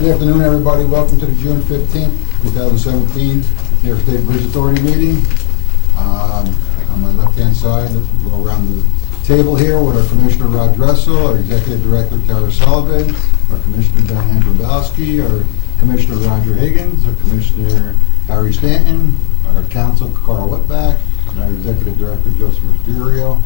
Good afternoon, everybody. Welcome to the June 15th, 2017 New York State Bridge Authority meeting. On my left-hand side, we'll go around the table here with our Commissioner Rod Dressel, our Executive Director Tara Sullivan, our Commissioner Diane Grabowski, our Commissioner Roger Higgins, our Commissioner Harry Stanton, our Counsel Carl Whitback, and our Executive Director Joseph Mercurio,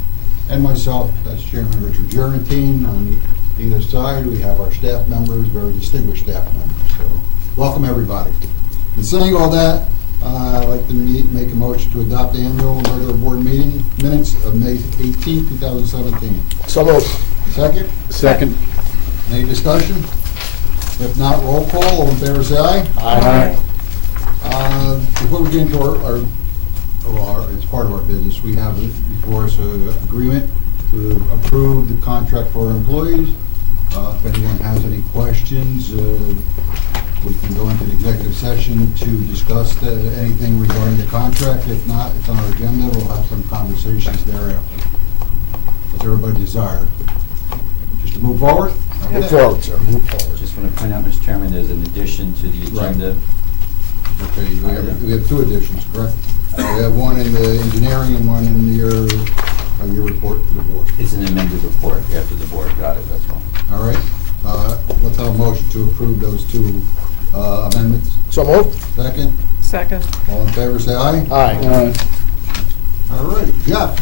and myself as Chairman Richard Gerantine. On either side, we have our staff members, very distinguished staff members. So, welcome everybody. And saying all that, I'd like to make a motion to adopt the annual and regular board meeting minutes of May 18, 2017. So moved. Second? Second. Any discussion? If not, roll call. All in favor, say aye. Aye. Before we get into it's part of our business, we have before us an agreement to approve the contract for our employees. If anyone has any questions, we can go into the executive session to discuss anything regarding the contract. If not, it's on our agenda. We'll have some conversations thereafter. What's everybody desire? Just to move forward? Move forward, sir. Move forward. Just want to point out, Mr. Chairman, there's an addition to the agenda. Okay, we have two additions, correct? We have one in the engineering and one in your report to the board. It's an amended report after the board got it, that's all. All right. Let's have a motion to approve those two amendments. So moved. Second? Second. All in favor, say aye. Aye. All right. Jeff,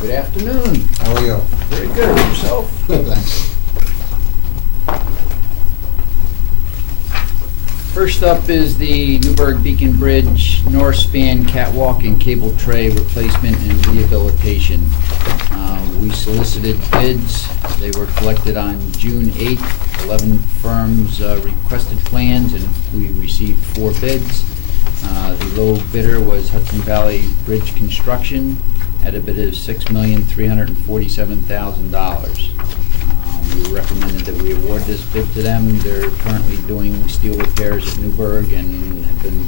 Good afternoon. how are you? Very good. Yourself? Good, thanks. First up is the Newburgh Beacon Bridge North Span Catwalk and Cable Tray Replacement and Rehabilitation. We solicited bids. They were collected on June 8th. 11 firms requested plans, and we received 4 bids. The low bidder was Hudson Valley Bridge Construction at a bid of $6,347,000. We recommended that we award this bid to them. They're currently doing steel repairs at Newburgh and have been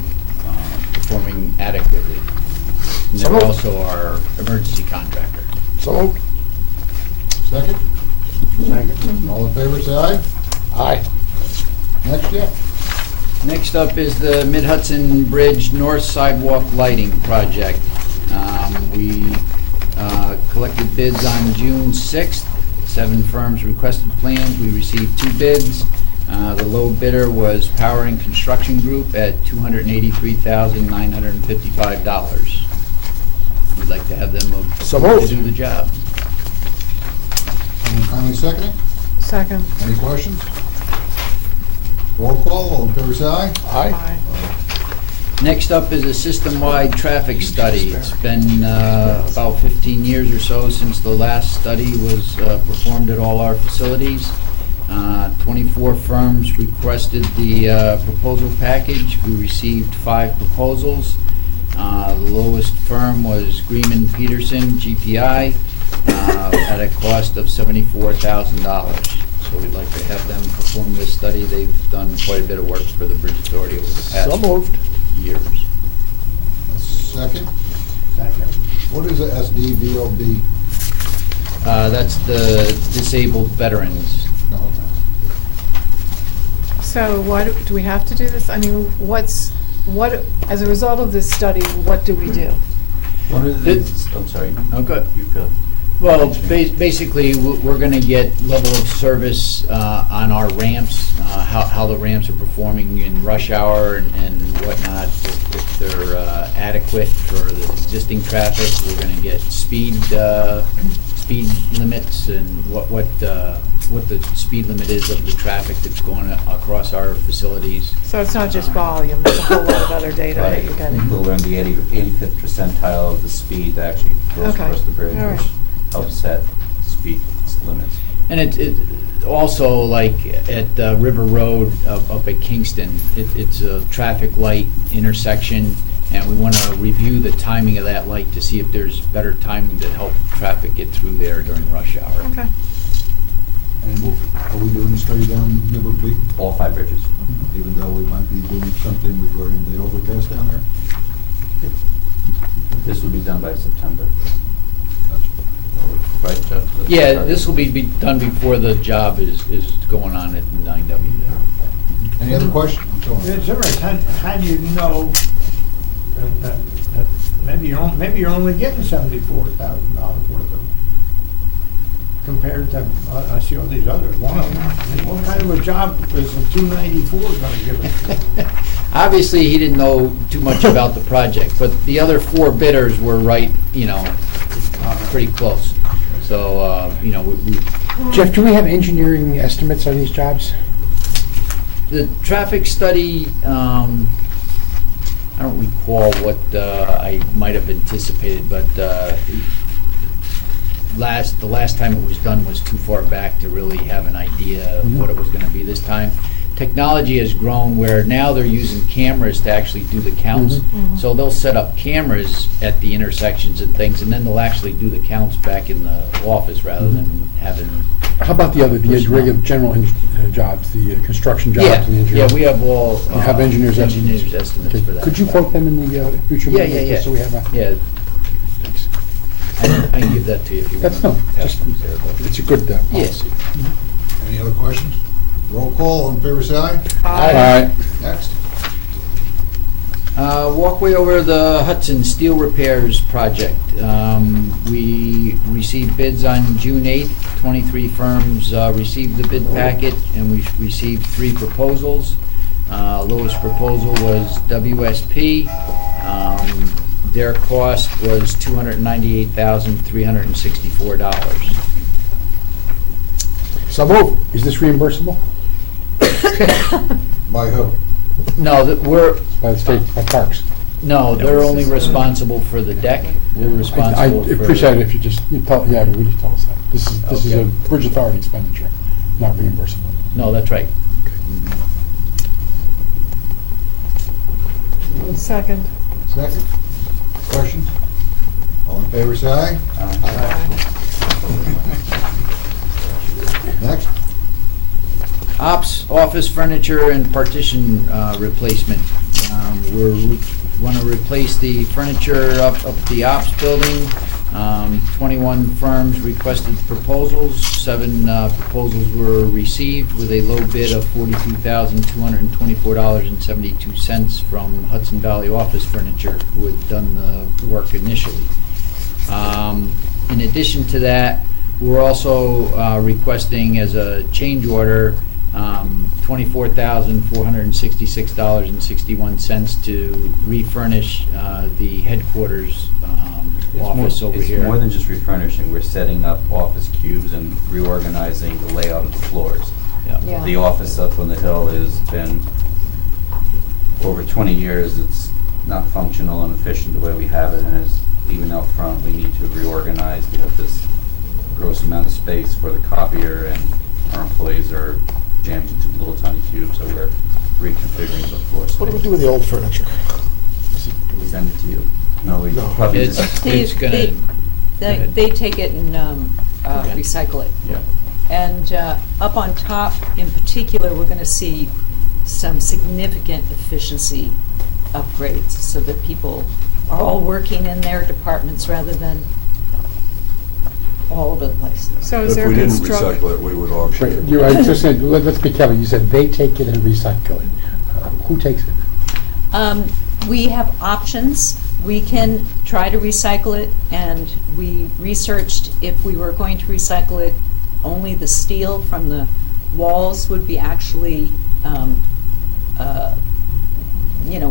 performing adequately. And they're also our emergency contractor. So moved. Second? Second. All in favor, say aye. Aye. Next, Jeff. Next up is the Mid-Hudson Bridge North Sidewalk Lighting Project. We collected bids on June 6th. 7 firms requested plans. We received 2 bids. The low bidder was Power and Construction Group at $283,955. We'd like to have them So moved. to do the job. Anyone kindly second it? Second. Any questions? Roll call. All in favor, say aye. Aye. Next up is a system-wide traffic study. It's been about 15 years or so since the last study was performed at all our facilities. 24 firms requested the proposal package. We received 5 proposals. The lowest firm was Greenman Peterson, GPI, at a cost of $74,000. So we'd like to have them perform this study. They've done quite a bit of work for the Bridge Authority over the past So moved. years. Second? Second. What is a SDVOB? That's the disabled veterans. No, okay. So why do we have to do this? I mean, as a result of this study, what do we do? One of the things, I'm sorry. Oh, good. You go. Well, basically, we're going to get level of service on our ramps, how the ramps are performing in rush hour and whatnot. If they're adequate for the existing traffic, we're going to get speed limits and what the speed limit is of the traffic that's going across our facilities. So it's not just volume, there's a whole lot of other data that you're getting. We'll learn the 85th percentile of the speed that actually goes Okay. across the bridge, All right. which helps set speed limits. And it also, like at River Road up at Kingston, it's a traffic light intersection, and we want to review the timing of that light to see if there's better timing to help traffic get through there during rush hour. Okay. And are we doing a study down Newburgh Beacon? All 5 bridges. Even though we might be doing something regarding the overpass down there? This will be done by September. Gotcha. Right, Jeff? Yeah, this will be done before the job is going on at 9W there. Any other questions? I'm sorry. It's interesting, how do you know that maybe you're only getting $74,000 worth of, compared to, I see all these others, one of them. I mean, what kind of a job is the 294 gonna give us? Obviously, he didn't know too much about the project, but the other 4 bidders were right, pretty close. So, we Jeff, do we have engineering estimates on these jobs? the traffic study, I don't recall what I might have anticipated, but the last time it was done was too far back to really have an idea of what it was gonna be this time. Technology has grown where now they're using cameras to actually do the counts. So they'll set up cameras at the intersections and things, and then they'll actually do the counts back in the office rather than having. How about the regular general jobs, the construction jobs Yeah, and the engineering? yeah, we have all. You have engineers' estimates? estimates Okay. for that. Could you quote them in the future Yeah, meeting? yeah, yeah. So we have a, Yeah, thanks. I can give that to you if you want. That's no, to have just, them there, but- it's a good Yeah. policy. Any other questions? Roll call, all in favor, say aye. Aye. Next. Walkway over the Hudson Steel Repairs Project. We received bids on June 8th. 23 firms received the bid packet, and we received 3 proposals. Lowest proposal was WSP. Their cost was $298,364. So move. Is this reimbursable By who? No, we're, by the state, by Parks? no, they're only responsible for the deck. We're I responsible for. appreciate it if you just, you tell, yeah, we just tell us that. This is a Okay. bridge authority expenditure, not reimbursable. No, that's right. Second. Second. Questions? All in favor, say aye. Next. Ops, office furniture and partition replacement. We want to replace the furniture up the ops building. 21 firms requested proposals. 7 proposals were received with a low bid of $42,224.72 from Hudson Valley Office Furniture, who had done the work initially. In addition to that, we're also requesting as a change order $24,466.61 to refurnish the headquarters office over here. It's more than just refurnishing. We're setting up office cubes and reorganizing the layout of the floors. Yeah. Yeah. The office up on the hill has been, over 20 years, it's not functional and efficient the way we have it, and even out front, we need to reorganize. We have this gross amount of space for the copier, and our employees are jammed into little tiny cubes, so we're reconfiguring the floor space. What do we do with the old furniture? We send it to you. No, we No. probably It's just. gonna. Go ahead. They take it and Okay. recycle it. Yeah. And up on top, in particular, we're going to see some significant efficiency upgrades so that people are all working in their departments rather than all over the place. So is If there we didn't construct? recycle it, we would auction it. You, I just said, let's be careful, you said they take it and recycle it. Who takes it? We have options. We can try to recycle it, and we researched if we were going to recycle it, only the steel from the walls would be actually,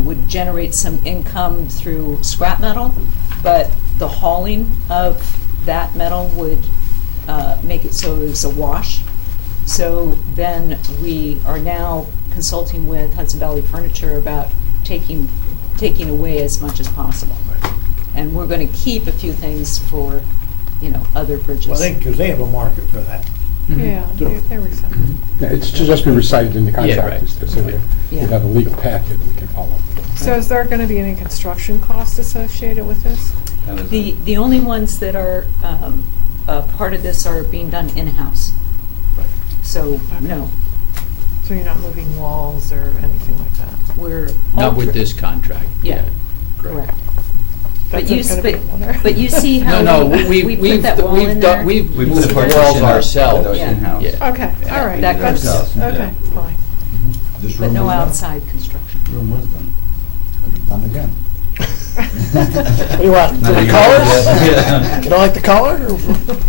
would generate some income through scrap metal, but the hauling of that metal would make it so it's a wash. So then we are now consulting with Hudson Valley Furniture about taking away as much as possible. And we're going to keep a few things for, other bridges. Well, because they have a market for that. Yeah, there was some. Yeah, it's to just be recited in the Yeah, contract, right. so we Yeah. have a legal path here that we can follow. So is there going to be any construction cost associated with this? The only ones that are part of this are being done in-house. Right. So, no, So you're not moving walls or anything like that? we're. Not with this contract. Yeah, correct. That's But you, gonna be another- but you see how No, we put that wall in there? We've We put moved the the walls partition up, ourselves. that was Yeah. in-house. Yeah. Okay, all right. That That's- goes. Okay, fine. This But room no was done? outside construction. Room was done. Done again. What do you want? Not The even- colors? Yeah. You don't like the color? or-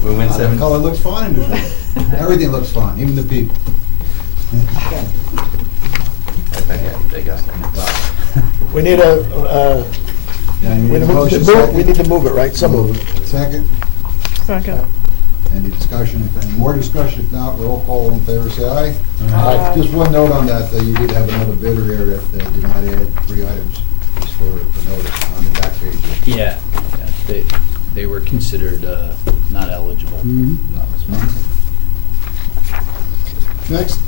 We went The seven. color looks fine in this room. Everything looks fine, even the people. They got it. We need a, Yeah, you we need a motion, we need to move it, right? So move. Second, Second. any discussion, if any more discussion, if not, roll call, all in favor, say aye. Aye. Just one note on that, you did have another bidder here that did not add 3 items, just for notice on the back page. Yeah, they were considered not eligible. Not responsive. Next,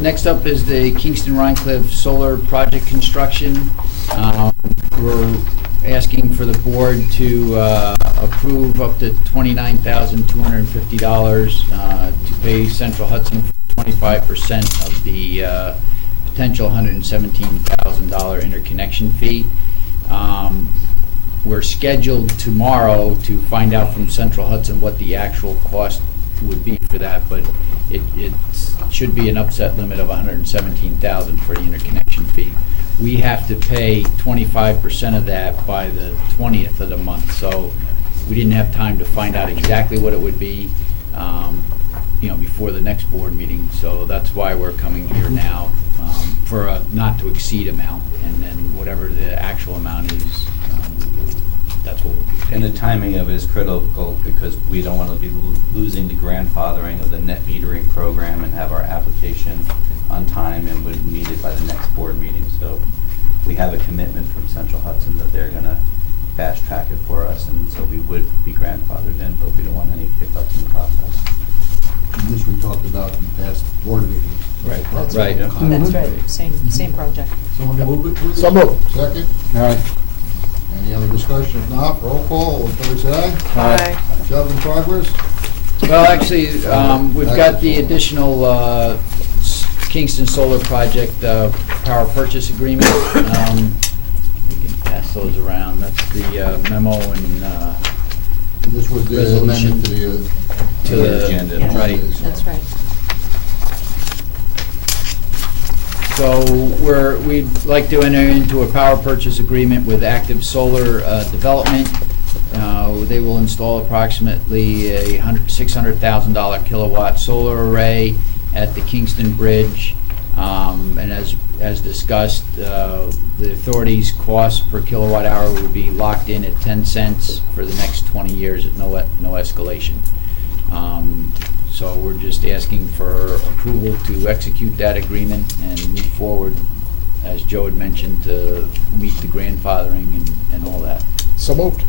Next up is the Kingston Rhinecliff Solar Project construction. We're asking for the board to approve up to $29,250 to pay Central Hudson for 25% of the potential $117,000 interconnection fee. We're scheduled tomorrow to find out from Central Hudson what the actual cost would be for that, but it should be an upset limit of $117,000 for the interconnection fee. We have to pay 25% of that by the 20th of the month, so we didn't have time to find out exactly what it would be, before the next board meeting, so that's why we're coming here now, for a not to exceed amount, and then whatever the actual amount is, that's what we'll be And paying. the timing of it is critical because we don't want to be losing the grandfathering of the net metering program and have our application on time and would need it by the next board meeting. So we have a commitment from Central Hudson that they're going to fast track it for us, and so we would be grandfathered in, but we don't want any hiccups in the process. and this we talked about in past board meetings. Right, That's right. That's right, same project. Someone move it, please? So moved. Second? Any other discussion? If not, roll call, all in favor, say aye. Aye. Job in progress? Well, actually, we've got the additional Kingston Solar Project power purchase agreement. We can pass those around. That's the memo and This was the Resolution. amendment to the... To the agenda. Yeah, Right. That's right. so we'd like to enter into a power purchase agreement with Active Solar Development. They will install approximately a $600,000 kilowatt solar array at the Kingston Bridge. And as discussed, the authority's cost per kilowatt hour would be locked in at 10 cents for the next 20 years at no escalation. So we're just asking for approval to execute that agreement and move forward, as Joe had mentioned, to meet the grandfathering and all that. So moved.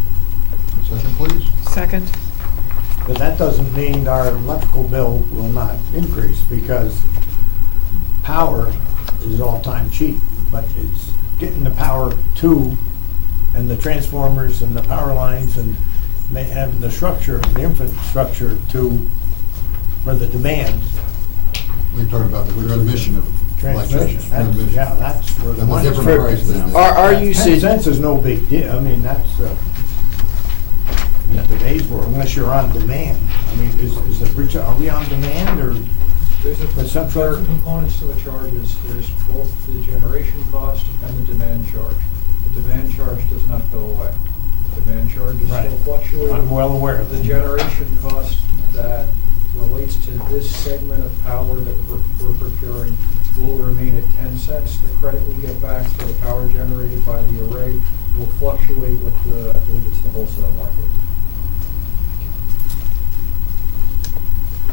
Second, please. Second. But that doesn't mean our electrical bill will not increase, because power is all-time cheap, but it's getting the power to, and the transformers and the power lines and having the structure, the infrastructure to, for the demand. We're talking about the transmission of electricity. Transmission, yeah, that's where the That's a money's different from. price than... Our 10 usage, cents is no big deal, I mean, that's, in today's world, unless you're on demand. I mean, is the bridge, are we on demand, or There's the there are central? components to the charges. There's both the generation cost and the demand charge. The demand charge does not go away. The demand charge is Right. still fluctuating. I'm well aware of The that. generation cost that relates to this segment of power that we're procuring will remain at 10 cents. The credit we get back for the power generated by the array will fluctuate with the, I believe it's the wholesale market.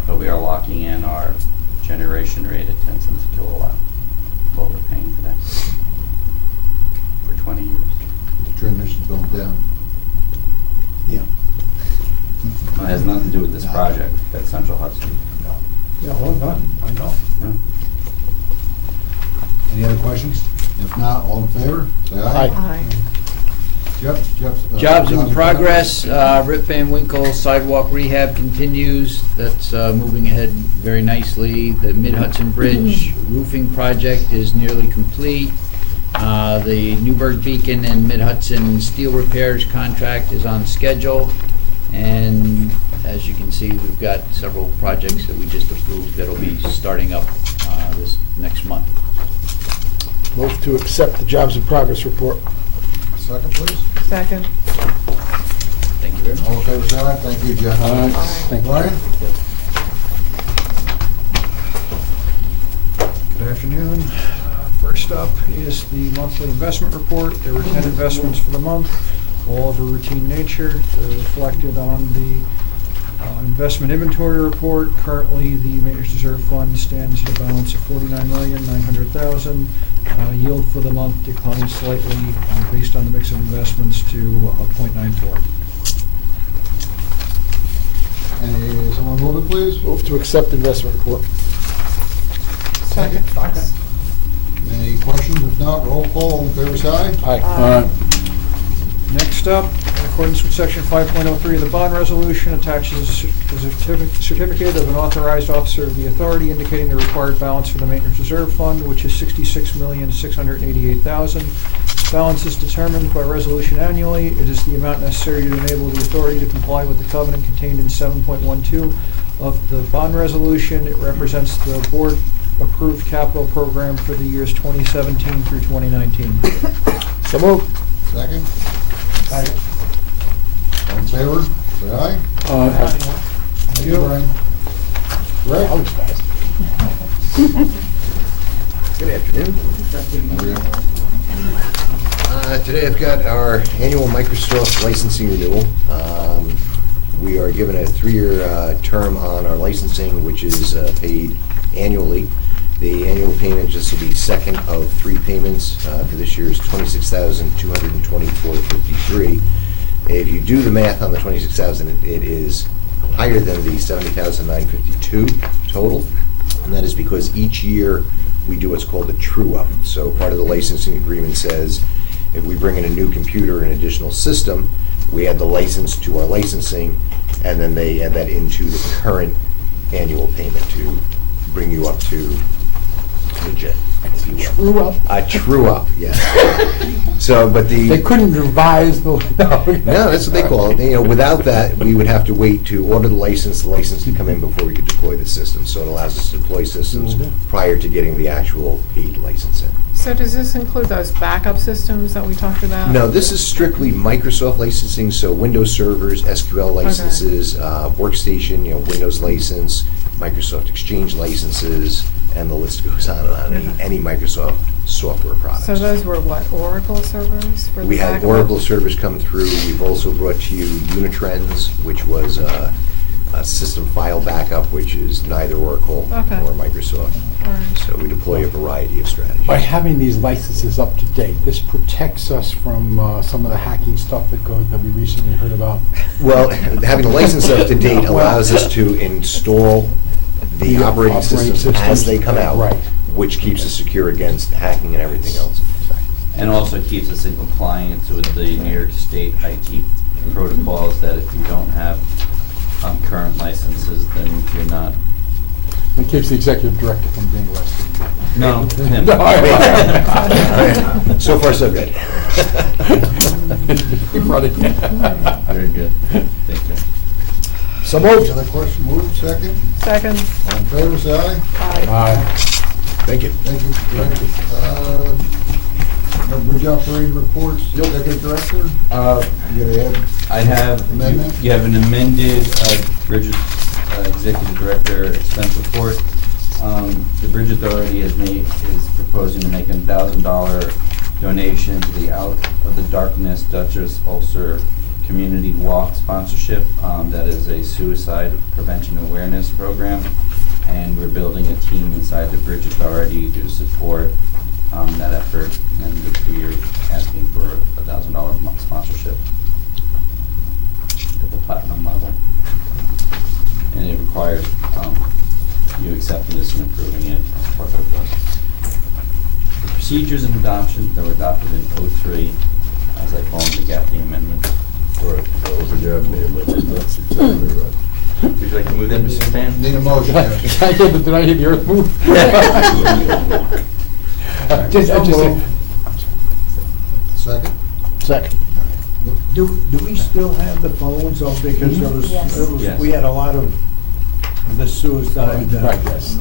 But we are locking in our generation rate at 10 cents a kilowatt, what we're paying today for 20 years. The transmission's going down. Yeah. It has nothing to do with this project at Central Hudson. Yeah, well done, I know. Yeah. Any other questions? If not, all in favor, say aye. Aye. Aye. Jobs jobs in progress, Rip Van Winkle sidewalk rehab continues. That's moving ahead very nicely. The Mid-Hudson Bridge roofing project is nearly complete. The Newburgh Beacon and Mid-Hudson steel repairs contract is on schedule. And as you can see, we've got several projects that we just approved that'll be starting up this next month. Move to accept the jobs in progress report. Second, please. Second. Thank you very much. All in favor, say aye. Thank you, Jeff. Thank you. Brian? Good afternoon. First up is the monthly investment report. There were 10 investments for the month, all of a routine nature. They're reflected on the investment inventory report. Currently, the maintenance reserve fund stands at a balance of $49,900,000. Yield for the month declined slightly based on the mix of investments to 0.94. Any, someone move it, please? Move to accept investment report. Second. Any questions? If not, roll call. All in favor, say aye. Aye. Next up, in accordance with section 5.03 of the bond resolution, attaches a certificate of an authorized officer of the authority indicating the required balance for the maintenance reserve fund, which is $66,688,000. This balance is determined by resolution annually. It is the amount necessary to enable the authority to comply with the covenant contained in 7.12 of the bond resolution. It represents the board-approved capital program for the years 2017 through 2019. So moved. Second? Second. All in favor, say aye. Thank you, Brian. That Rick? was fast. Good afternoon. How are you? Today I've got our annual Microsoft licensing renewal. We are given a 3-year term on our licensing, which is paid annually. The annual payment, just will be second of 3 payments for this year, is $26,224.53. If you do the math on the $26,000, it is higher than the $70,952 total, and that is because each year we do what's called a true-up. So part of the licensing agreement says if we bring in a new computer or an additional system, we add the license to our licensing, and then they add that into the current annual payment to bring you up to legit, if you will. True up. A true-up, yes. So, but the... They couldn't revise the... No, that's what they call it. You know, without that, we would have to wait to order the license to come in before we could deploy the system. So it allows us to deploy systems prior to getting the actual paid license in. So does this include those backup systems that we talked about? No, this is strictly Microsoft licensing, so Windows servers, SQL licenses, workstation, Windows license, Microsoft Exchange licenses, and the list goes on and on. Any Microsoft software products. So those were what, Oracle servers for the We had backup? Oracle servers come through. We've also brought to you Unitrends, which was a system file backup, which is neither Oracle Okay. nor Microsoft. All right. So we deploy a variety of strategies. By having these licenses up to date, this protects us from some of the hacking stuff that we recently heard about. Well, having the license up to date allows us to install the operating systems as they come out, Right. which keeps us secure against hacking and everything else. And also keeps us in compliance with the New York State IT protocols that if you don't have current licenses, then you're not. It keeps the executive director from being arrested. No, him. So far, so good. Very good. Thank you. So moved. Other question, move, second. Second. All in favor, say aye. Aye. Thank you. Thank you. Bridge operating reports, executive director? You gotta add I have, amendment? you have an amended Bridge Executive Director expense report. The Bridge Authority is proposing to make a $1,000 donation to the Out of the Darkness Duchess Ulcer Community Walk sponsorship. That is a suicide prevention awareness program, and we're building a team inside the Bridge Authority to support that effort, and we are asking for a $1,000 sponsorship at the platinum level. And it requires you accepting this and approving it as part of the procedures and adoption that were adopted in '03, as I call them, the Gaffney Amendment. Right, that was a Gaffney amendment, that's exactly right. Would you like to move that, Mr. Stan? Need a motion, yes. Did I hear the earth move? Second? Second. Do we still have the phones though, because Yes. Yes. we had a lot of this suicide, Right, yes.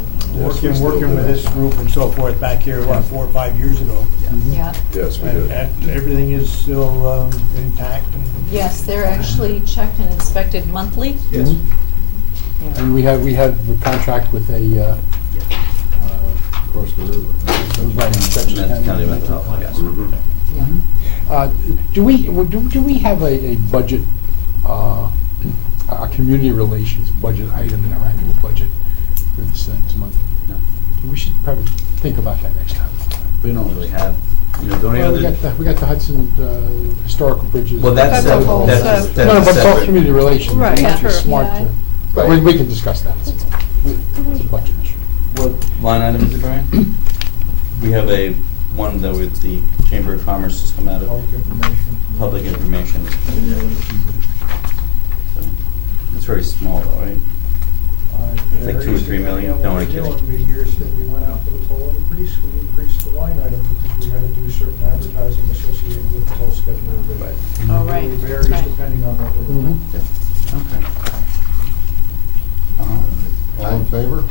working with this group and so forth back here, 4 or 5 years ago. Yeah. Yes, we And did. everything is still intact and. Yes, they're actually checked and inspected monthly. Yes. Yeah. And we had a contract with a, Across the river. right, Dutchess That's County. County Mental Health, I guess. Mhm. Yeah. Do we have a budget, a community relations budget item in our annual budget for this month? No. We should probably think about that next time. We don't really have, the only Well, other. we got the Hudson historical bridges. Well, that's That's a whole that's set. that's No, but it's all separate. community relations. Right, It's sure. smart Yeah. to, but we can discuss that. It's a budget issue. What line item is it, Brian? We have one that with the Chamber of Commerce has come out of. Public information. So, it's very small though, right? Like 2 or 3 million? No, I'm kidding. The years that we went out for the toll increase, we increased the line item because we had to do certain advertising associated with the toll schedule. Right. Oh, right. It really varies Right. depending on what we're doing. Yeah. Okay. All in favor?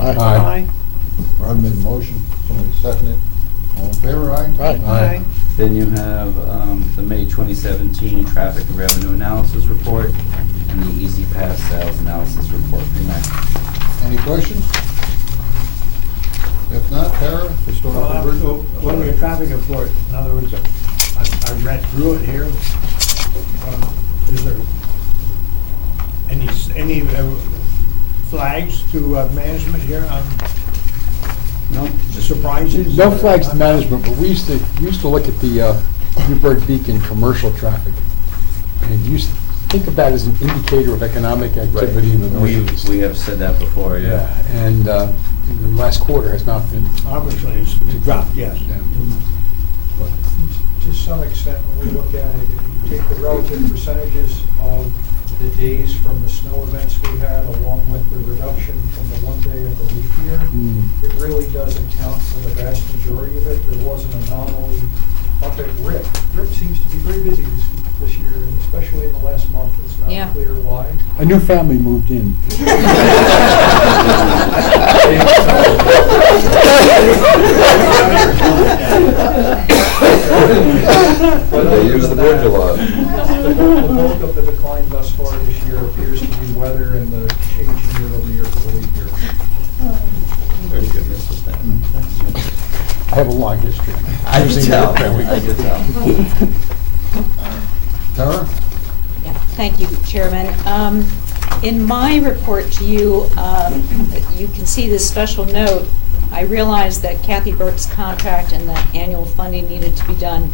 Aye. Rod made a motion, somebody seconded it. All in favor, aye? Aye. Then you have the May 2017 Traffic and Revenue Analysis Report and the Easy Pass Sales Analysis Report from May. Any questions? If not, Tara, historical bridge? Well, your traffic report, in other words, I read through it here. Is there any flags to management here on Nope. surprises? No flags to management, but we used to look at the Newburgh Beacon commercial traffic, and used to think of that as an indicator of economic activity in the Northeast. We have said that before, yeah. And the last quarter has not been. Obviously, it's dropped, yes. Yeah. To some extent, when we look at it, if you take the relative percentages of the days from the snow events we had, along with the reduction from the 1 day of the leap year, it really does account for the vast majority of it. There was an anomaly up at RIP. RIP seems to be very busy this year, and especially in the last month. It's Yeah. not clear why. A new family moved in. They use the bridge a lot. The bulk of the decline thus far this year appears to be weather and the changing year-over-year for the leap year. Very good, Mr. Stanton. I have a long history. I can Using tell, that family. I can tell. Tara? Yeah, thank you, Chairman. In my report to you, you can see this special note. I realized that Kathy Burke's contract and the annual funding needed to be done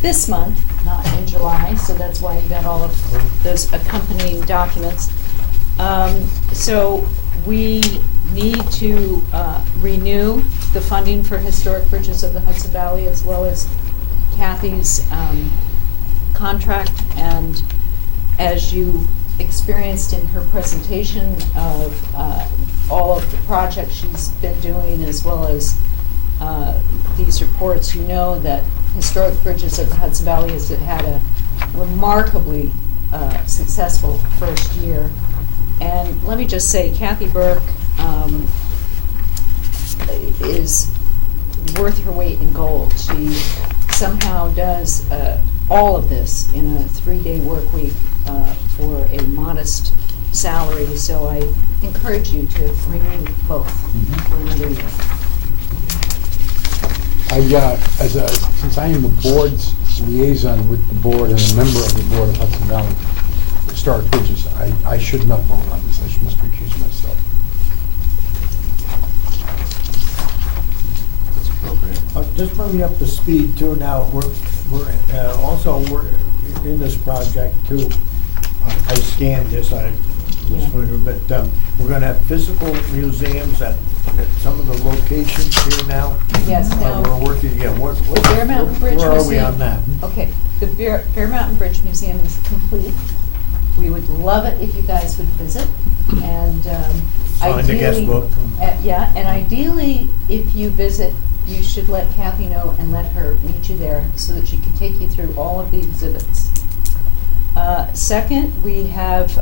this month, not in July, so that's why you got all of those accompanying documents. So we need to renew the funding for historic bridges of the Hudson Valley, as well as Kathy's contract. And as you experienced in her presentation of all of the projects she's been doing, as well as these reports, you know that Historic Bridges of the Hudson Valley has had a remarkably successful first year. And let me just say, Kathy Burke is worth her weight in gold. She somehow does all of this in a 3-day work week for a modest salary. So I encourage you to renew both for another year. Since I am the board's liaison with the board and a member of the board of Hudson Valley Historic Bridges, I should not vote on this. I must recuse myself. That's appropriate. Just bring me up to speed too now. We're in this project too. I scanned this, but we're gonna have physical museums at some of the locations here now. Yes, now. We're working, The Bear Mountain Bridge where are we Museum. on that? Okay, the Bear Mountain Bridge Museum is complete. We would love it if you guys would visit, and Sign the guest ideally, book. yeah, and ideally, if you visit you should let Kathy know and let her meet you there so that she can take you through all of the exhibits. Second, we have,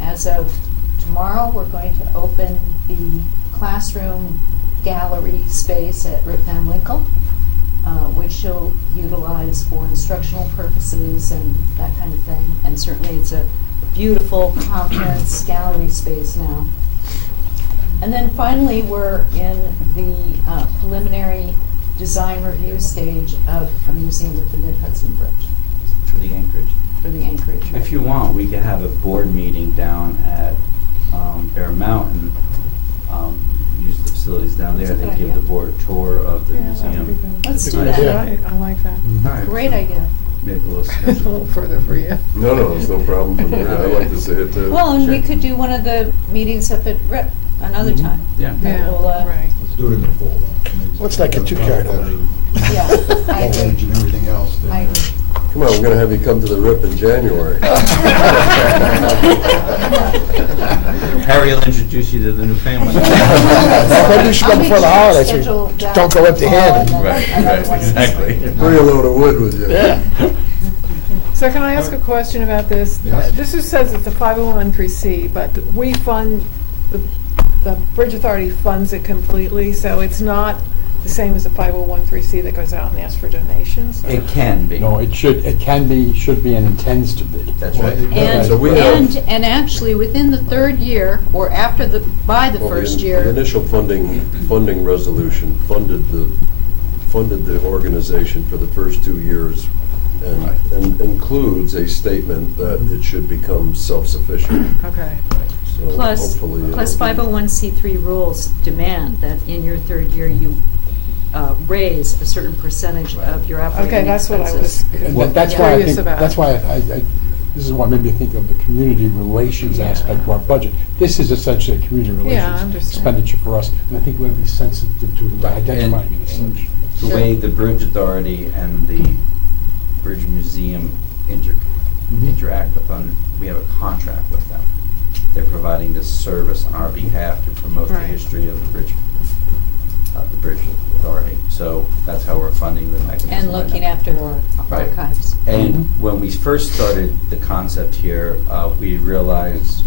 as of tomorrow, we're going to open the classroom gallery space at Rip Van Winkle, which she'll utilize for instructional purposes and that kind of thing. And certainly it's a beautiful conference gallery space now. And then finally, we're in the preliminary design review stage of a museum with the Mid-Hudson Bridge For the Anchorage. for the Anchorage. If you want, we could have a board meeting down at Bear Mountain, use the facilities down there. That's a They good give the idea. board a tour of the Yeah, that would be museum. good. Let's do Nice. that. Right, I like that. All right. Great idea. Maybe we'll A schedule. little further for you. No, it's no problem for me. I like to see it too. Well, and we Sure. could do one of the meetings up at RIP another Mhm. time. Yeah. That Yeah, will, right. Let's do it in the fall, though. Let's not get too carried away. Yeah, I agree. Foliage and everything else. then, I agree. Come on, we're gonna have you come to the RIP in January. Harry will introduce you to the new family. Maybe you should go I'll make before the sure to holidays. schedule that Don't go empty-handed. call and then Right, another right, one. exactly. Bring a load of wood with you. Yeah. So can I ask a question about this? Yes. This just says it's a 501(c), but we fund, the Bridge Authority funds it completely, so it's not the same as a 501(c) that goes out and asks for donations? It can be. No, it can be, should be, and intends to be. That's Well, right. it does. And, So we have- and actually, within the third year, or after by the Well, first The year, initial funding resolution funded the organization for the first 2 years and includes a statement that it should become self-sufficient. Okay. So plus hopefully it'll be- 501(c)(3) rules demand that in your third year, you raise a certain percentage of your operating Okay, that's what I was expenses. And that's why I curious think, about. that's why this is what made me think of the community relations Yeah. aspect of our budget. This is essentially a community Yeah, I relations understand. expenditure for us, and I think we have to be sensitive to identifying it as And such. the way the Bridge Authority and the Bridge Museum interact with them, we have a contract with them. They're providing this service on our behalf to promote the Right. history of the Bridge Authority. So that's how we're funding the mechanism. And right looking now. after our Right. archives. And when we first started the concept here, we realized,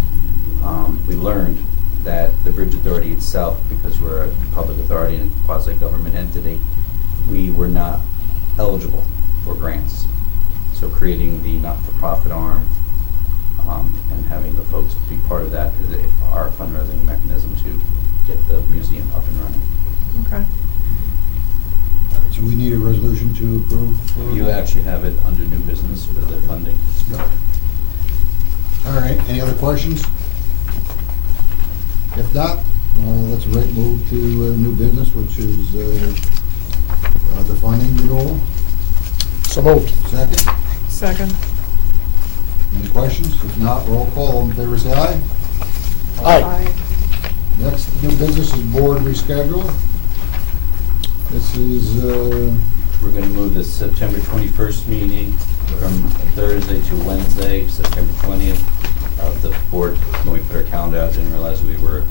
we learned that the Bridge Authority itself, because we're a public authority and a quasi-government entity, we were not eligible for grants. So creating the not-for-profit arm and having the folks be part of that is our fundraising mechanism to get the museum up and running. Okay. So we need a resolution to approve? for- You actually have it under new business for the funding. Yep. All right, any other questions? If not, let's move to new business, which is the funding renewal. So moved. Second, Second. any questions? If not, roll call, all in favor say aye. Aye. Next new business is board reschedule. This is, We're going to move the September 21st meeting from Thursday to Wednesday, September 20th. The board, when we put our calendar out, didn't realize we were,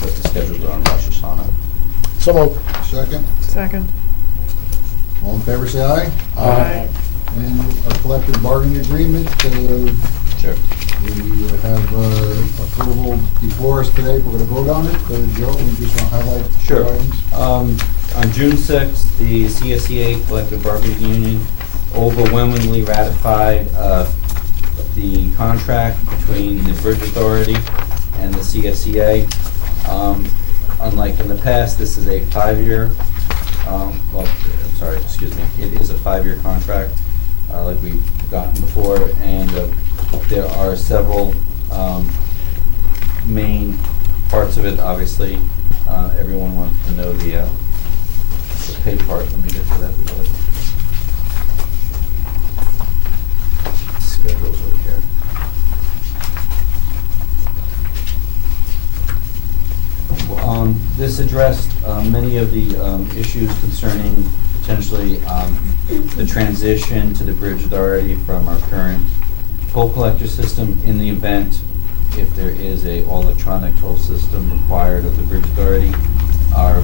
put the schedule on Rosh Hashanah. So moved. second, Second. all in favor say aye. Aye. And our collective bargaining agreement, Sure. we have approval before us today. We're going to vote on it. Joe, we just want to highlight Sure. the items. On June 6th, the CSEA Collective Bargaining Union overwhelmingly ratified the contract between the Bridge Authority and the CSEA. Unlike in the past, this is a 5-year, it is a 5-year contract like we've gotten before, and there are several main parts of it. Obviously, everyone wants to know the pay part. Let me get to that really quick. Schedule's over here. This addressed many of the issues concerning potentially the transition to the Bridge Authority from our current toll collector system in the event if there is a all-electronic toll system required of the Bridge Authority. Our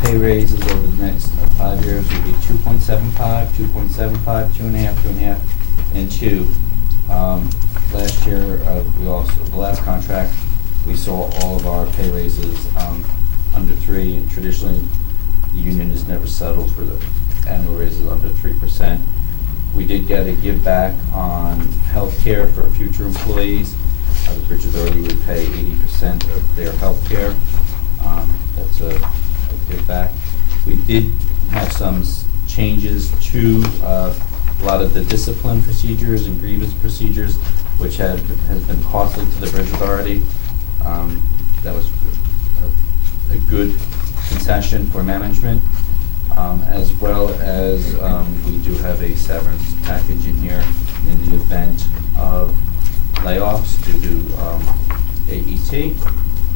pay raises over the next 5 years will be 2.75, 2.75, 2.5, 2.5, and 2. Last year, the last contract, we saw all of our pay raises under 3, and traditionally, the union has never settled for the annual raises under 3%. We did get a give back on health care for future employees. The Bridge Authority would pay 80% of their health care. That's a give back. We did have some changes to a lot of the discipline procedures and grievance procedures, which has been costly to the Bridge Authority. That was a good concession for management, as well as we do have a severance package in here in the event of layoffs due to AET.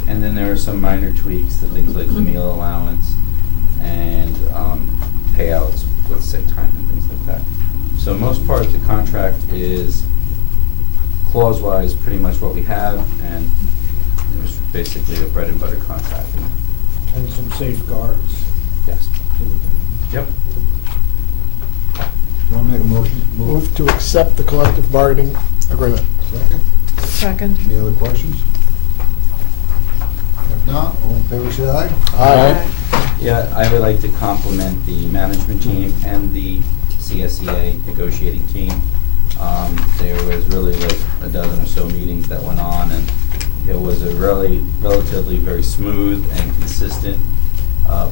And then there are some minor tweaks to things like the meal allowance and payouts with sick time and things like that. So most part of the contract is clause-wise pretty much what we have, and it was basically a bread and butter contract. And some safeguards. Yes. Yep. You want to make a motion? Move to accept the collective bargaining agreement. Second? Second. Any other questions? If not, all in favor, say aye. Aye. Yeah, I would like to compliment the management team and the CSEA negotiating team. There was really like a dozen or so meetings that went on, and it was a relatively very smooth and consistent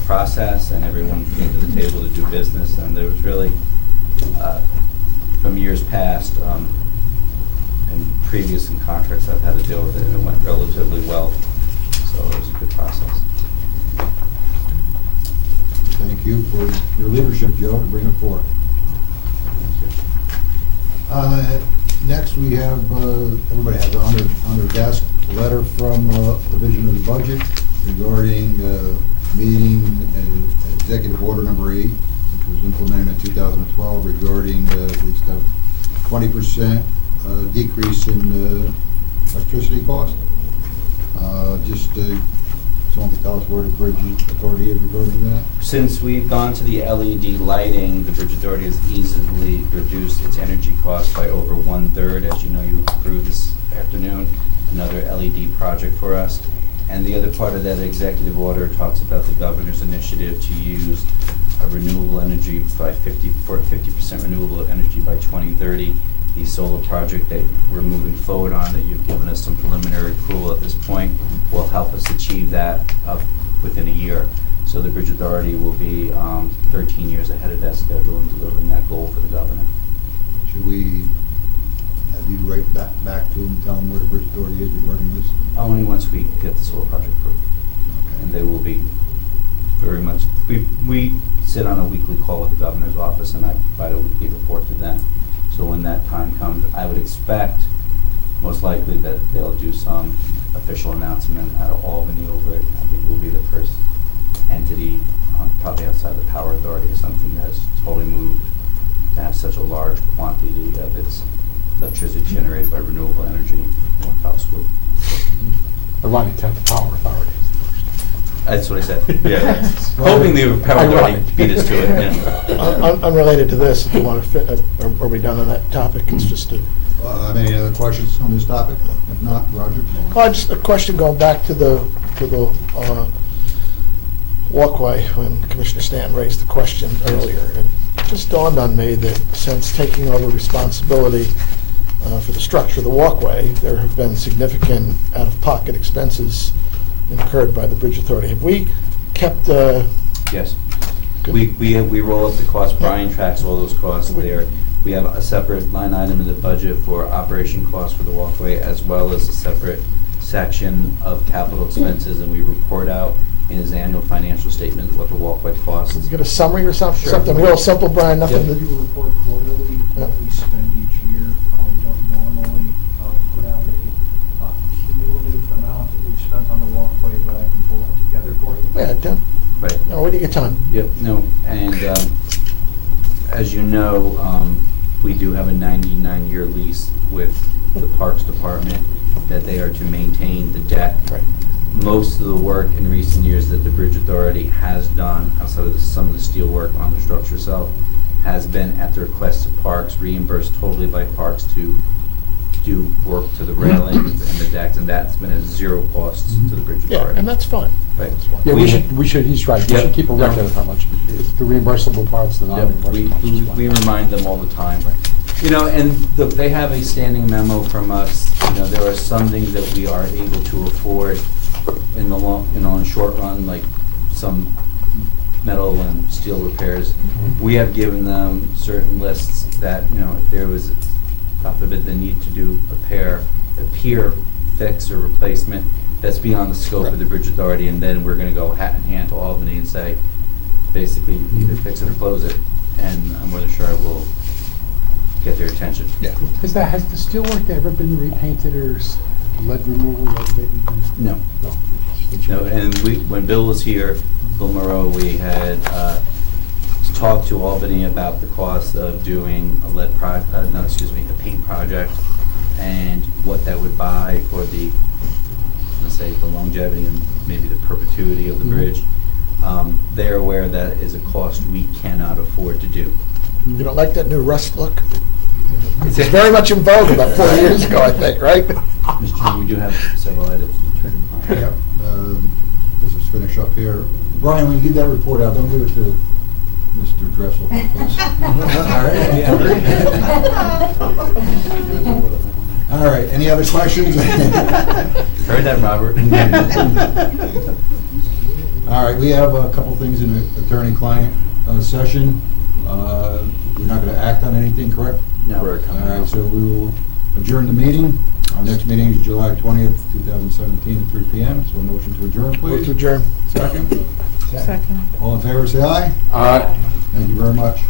process, and everyone came to the table to do business, and there was really, from years past, and previous in contracts I've had to deal with it, and it went relatively well, so it was a good process. Thank you for your leadership, Joe, to bring it forward. Next, we have, everybody has on their desk, a letter from Division of the Budget regarding meeting Executive Order Number 8, which was implemented in 2012 regarding at least a 20% decrease in electricity cost. Just someone can tell us where the Bridge Authority is regarding that? Since we've gone to the LED lighting, the Bridge Authority has easily reduced its energy costs by over 1/3. As you know, you approved this afternoon another LED project for us. And the other part of that executive order talks about the governor's initiative to use renewable energy by 50% renewable energy by 2030. The solar project that we're moving forward on, that you've given us some preliminary approval at this point, will help us achieve that within a year. So the Bridge Authority will be 13 years ahead of that schedule in delivering that goal for the governor. Should we have you write back to them, tell them where the Bridge Authority is regarding this? Only once we get the solar project approved. And they will be very much, we sit on a weekly call with the governor's office, and I provide a weekly report to them. So when that time comes, I would expect most likely that they'll do some official announcement out of Albany over it. I think we'll be the first entity, probably outside the Power Authority or something, that has totally moved to have such a large quantity of its electricity generated by renewable energy in one fell swoop. Ironic to have the Power Authority first. That's what I said. Yeah. Hoping the Power Authority beat us to it. Yeah. Unrelated to this, if you want to fit, are we done on that topic? It's just a... Any other questions on this topic? If not, Roger? Just a question going back to the walkway when Commissioner Stanton raised the question earlier. It just dawned on me that since taking over responsibility for the structure of the walkway, there have been significant out-of-pocket expenses incurred by the Bridge Authority. Have we kept... Yes. Good. We roll up the cost. Brian tracks all those costs there. We have a separate line item in the budget for operation costs for the walkway, as well as a separate section of capital expenses, and we report out in his annual financial statement what the walkway costs. Can you get a summary or something? Sure. Something real simple, Brian, nothing Yeah. that... We report quarterly what we spend each year. We don't normally put out a cumulative amount that we've spent on the walkway, but I can pull that together for you. Yeah, done. Right. No, when do you get time? Yep, no, and as you know, we do have a 99-year lease with the Parks Department that they are to maintain the deck. Right. most of the work in recent years that the Bridge Authority has done, outside of some of the steel work on the structure itself, has been at the request of Parks, reimbursed totally by Parks to do work to the railings and the decks, and that's been at zero cost to the Bridge Yeah, Authority. and that's fine. Right. Yeah, we should, he's right, we Yep. should keep a record of how much, it's the reimbursable parts, the Yep, non-reimbursable parts. we remind them all the time. You know, and they have a standing memo from us, you know, there are some things that we are able to afford in the long, you know, in the short run, like some metal and steel repairs. We have given them certain lists that, you know, if there was, God forbid, the need to do a pier fix or replacement, that's beyond the scope of the Bridge Authority, and then we're gonna go hat in hand to Albany and say, basically, either fix it or close it, and I'm more than sure I will get their attention. Yeah. Has the steel work ever been repainted or lead removal, lead abatement? No. No. No, and when Bill was here, Bill Moreau, we had talked to Albany about the cost of doing a paint project, and what that would buy for the, let's say, the longevity and maybe the perpetuity of the bridge. They're aware that is a cost we cannot afford to do. You don't like that new rust look? It's very much in vogue about 4 years ago, I think, right? Mr. Chairman, we do have several items. Yep. Let's just finish up here. Brian, when you give that report out, don't give it to Mr. Dressel, please. All right, any other questions? Heard that, Robert. All right, we have a couple things in the attorney-client session. We're not going to act on anything, correct? No. Correct. All right, so we will adjourn the meeting. Our next meeting is July 20th, 2017 at 3 p.m. So a motion to adjourn, Move please. to adjourn. Second. Second. All in favor, say aye. All right. Thank you very much.